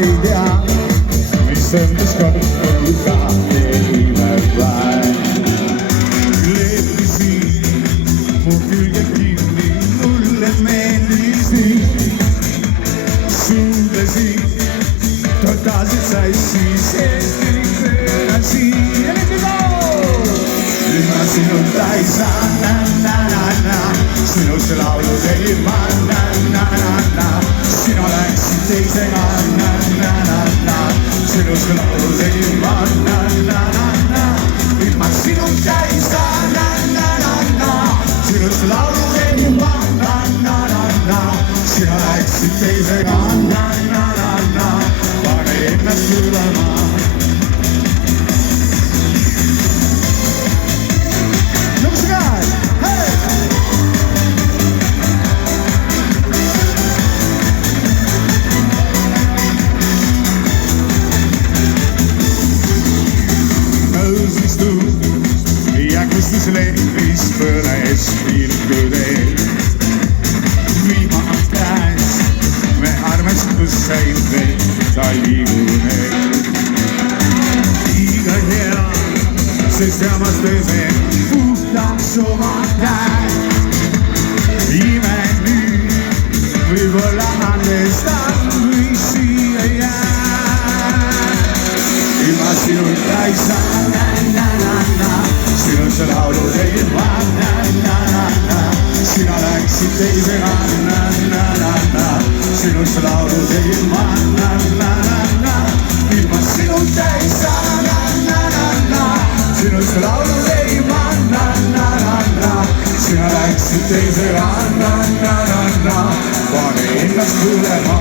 ei tea, mis õnnes kadus ka teine päev. Leppisin mu külge kinni, mulle meeldisid, suudlesin totaalselt sassis, eestil pöörasin. Nüüd ma sinuta ei saa, na-na-na-na, sinust laulu tegin ma, na-na-na-na, sina läksid teisega, na-na-na-na, sinust laulu tegin ma, na-na-na-na, nüüd ma sinuta ei saa, na-na-na-na, sinust laulu tegin ma, na-na-na-na, sina läksid teisega, na-na-na-na, pane ennast ülema. Levis põles pilkudel, viimast käes me armastus sain veel taliguneid. Liiga hea, sest hämastame puhtaks oma käed. Ime nüüd, võib-olla andestan või siia jääd. Ilma sinuta ei saa, na-na-na-na, sinust laulu tegin ma, na-na-na-na, sina läksid teisega, na-na-na-na, sinust laulu tegin ma, na-na-na-na, ilma sinuta ei saa, na-na-na-na, sinust laulu tegin ma, na-na-na-na, sina läksid teisega, na-na-na-na, pane ennast ülema.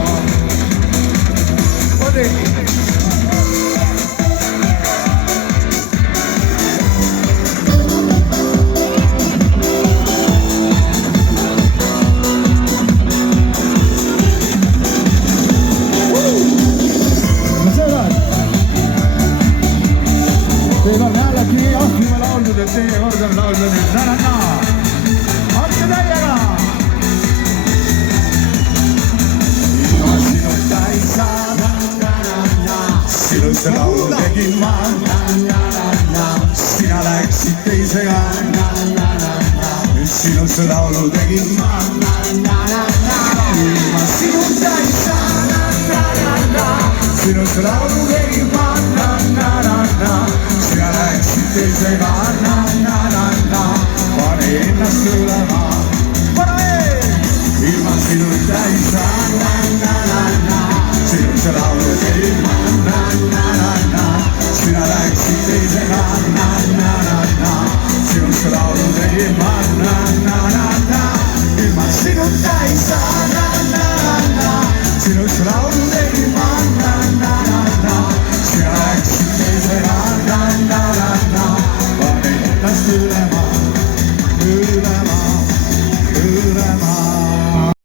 Teil on jällegi ahvima lauldud, et teie kord on lauldud nüüd na-na-na. Andke täiega! Ilma sinuta ei saa, na-na-na-na, sinust laulu tegin ma, na-na-na-na, sina läksid teisega, na-na-na-na, nüüd sinust laulu tegin ma, na-na-na-na, ilma sinuta ei saa, na-na-na-na, sinust laulu tegin ma, na-na-na-na, sina läksid teisega, na-na-na-na, pane ennast ülema. Ilma sinuta ei saa, na-na-na-na, sinust laulu tegin ma, na-na-na-na, sina läksid teisega, na-na-na-na, sinust laulu tegin ma, na-na-na-na.